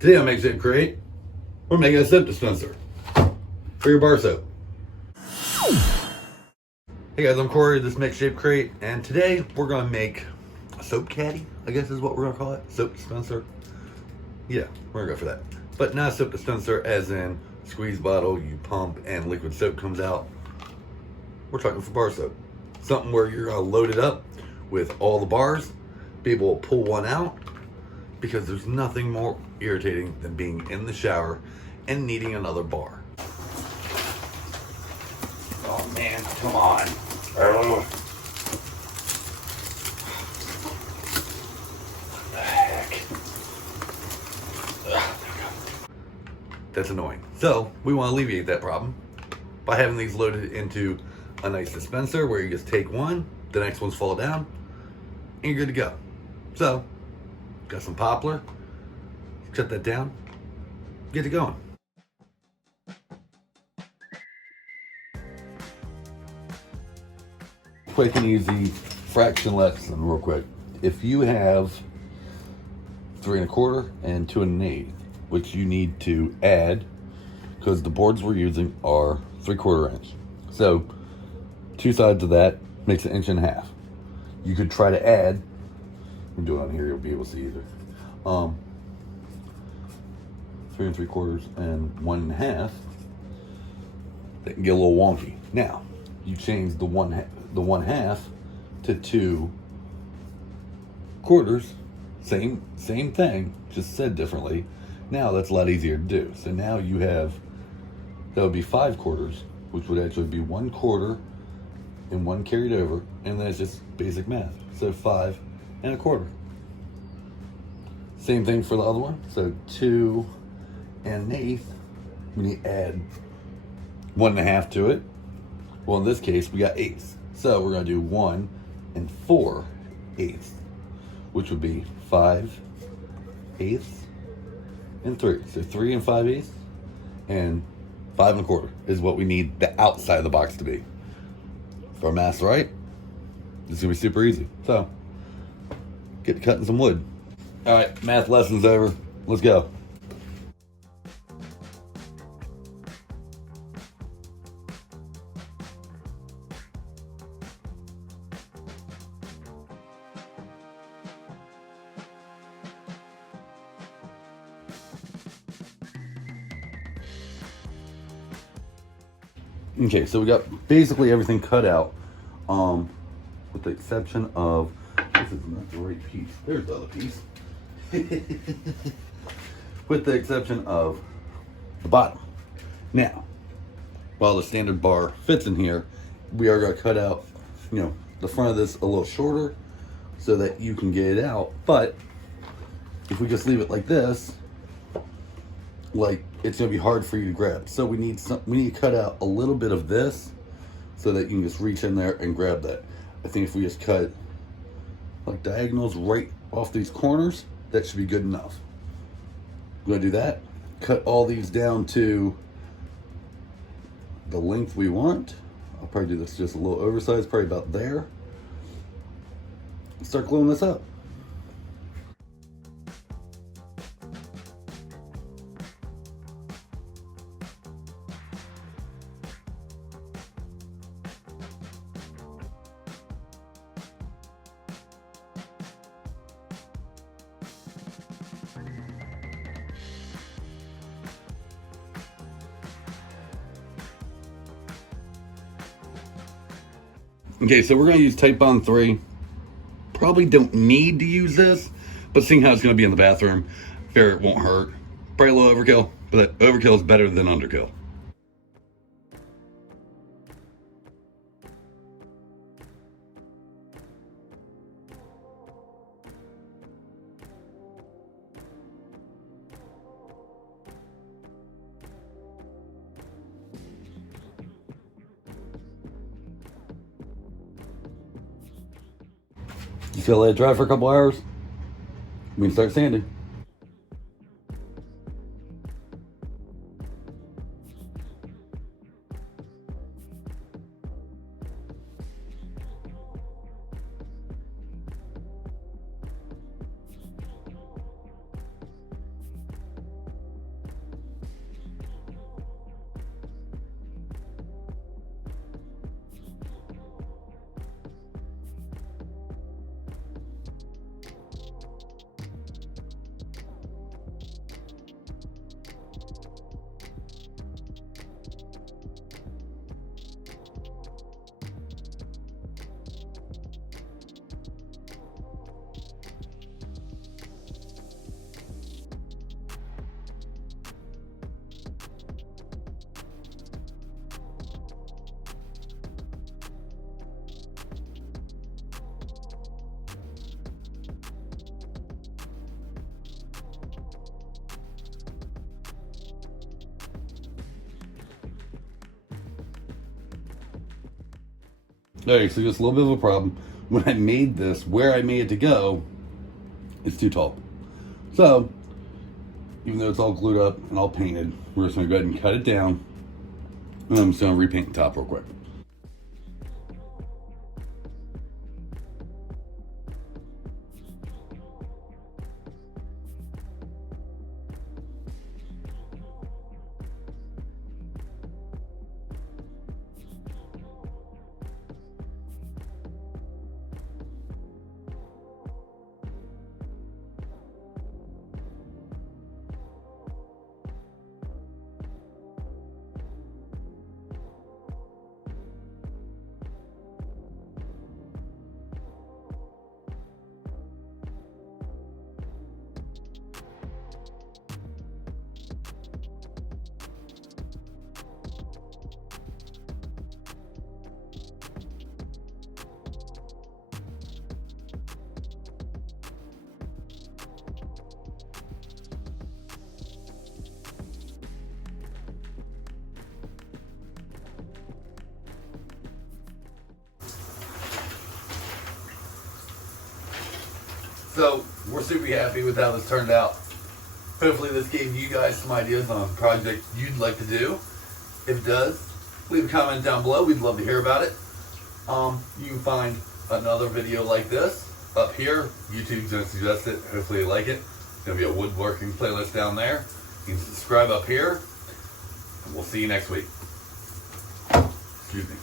Today on Make Soap Create, we're making a soap dispenser for your bar soap. Hey guys, I'm Corey, this Make Shape Crate, and today we're gonna make a soap caddy, I guess is what we're gonna call it. Soap dispenser. Yeah, we're gonna go for that. But not a soap dispenser as in squeeze bottle, you pump and liquid soap comes out. We're talking for bar soap. Something where you're gonna load it up with all the bars, be able to pull one out, because there's nothing more irritating than being in the shower and needing another bar. Oh man, come on. Oh. What the heck? That's annoying. So we want to alleviate that problem by having these loaded into a nice dispenser where you just take one, the next ones fall down, and you're good to go. So, got some poplar, cut that down, get it going. Quick and easy fraction lesson real quick. If you have 3 1/4 and 2 1/8, which you need to add because the boards we're using are 3/4 inch. So 2 sides of that makes an 1.5 inch. You could try to add, I'm doing it on here, you'll be able to see either. 3 3/4 and 1.5. That can get a little wonky. Now you change the 1/2 to 2/4. Same thing, just said differently. Now that's a lot easier to do. So now you have, that would be 5/4, which would actually be 1/4 and 1 carried over, and then it's just basic math. So 5 1/4. Same thing for the other one. So 2 1/8, we need to add 1.5 to it. Well, in this case, we got 8ths. So we're gonna do 1 4/8, which would be 5/8 and 3. So 3 5/8 and 5 1/4 is what we need the outside of the box to be. If our math's right, this is gonna be super easy. So get to cutting some wood. All right, math lesson's over. Let's go. Okay, so we got basically everything cut out, with the exception of, this is not the right piece. There's the other piece. With the exception of the bottom. Now, while the standard bar fits in here, we are going to cut out, the front of this a little shorter so that you can get it out. But if we just leave it like this, it's gonna be hard for you to grab. So we need to cut out a little bit of this so that you can just reach in there and grab that. I think if we just cut like diagonals right off these corners, that should be good enough. I'm gonna do that. Cut all these down to the length we want. I'll probably do this just a little oversized, probably about there. Start gluing this up. Okay, so we're gonna use Type Bond 3. Probably don't need to use this, but seeing how it's gonna be in the bathroom, figure it won't hurt. Probably a little overkill, but overkill is better than underkill. You feel let it dry for a couple hours, we can start sanding. Okay, so just a little bit of a problem. When I made this, where I made it to go, it's too tall. So, even though it's all glued up and all painted, we're just gonna go ahead and cut it down. And I'm just gonna repaint the top real quick. So we're super happy with how this turned out. Hopefully this gave you guys some ideas on a project you'd like to do. If it does, leave a comment down below. We'd love to hear about it. You can find another video like this up here. YouTube's gonna suggest it. Hopefully you like it. It's gonna be a woodworking playlist down there. You can subscribe up here. And we'll see you next week. Excuse me.